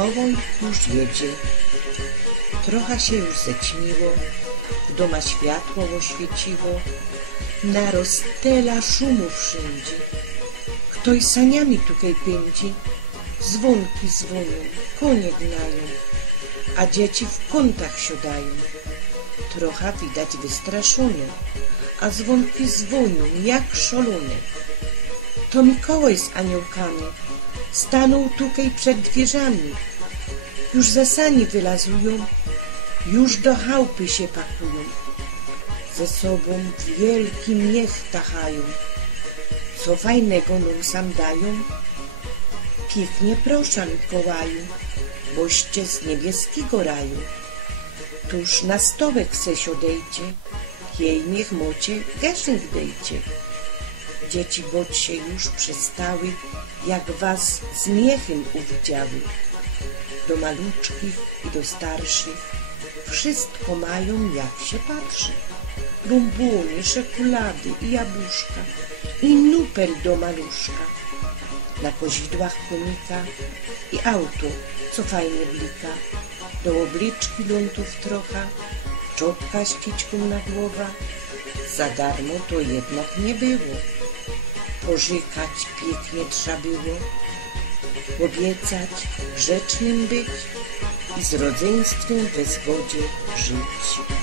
Mikołaj już jedzie. Trochę się już zećmiło, w doma światło oświeciło, narostela szumu wszędzie. Ktoś saniami tutaj pędzi, dzwonki dzwonią, konie gnają, a dzieci w kątach siadają. Trochę widać wystraszone, a dzwonki dzwonią jak szalone. To Mikołaj z aniołkami stanął tutaj przed drzwiami. Już ze sani wylazują, już do chałupy się pakują. Ze sobą wielki miech tachają. Co fajnego nam sam dają? Pięknie proszę, Mikołaju, boście z niebieskiego raju. Tuż na stołek se siodejcie, jej niech mocie geszynk dejcie. Dzieci bać się już przestały, jak was z miechem uwidziały. Do maluczkich i do starszych wszystko mają, jak się patrzy. Bombony, czekolady i jabłuszka i nupel do maluszka. Na kozidłach konika i auto, co fajnie blika. Do obliczki luntów trochę, czopka z kiczką na głowa. Za darmo to jednak nie było. Pożykać pięknie trzeba było, obiecać grzecznym być i z rodzeństwem we zgodzie żyć.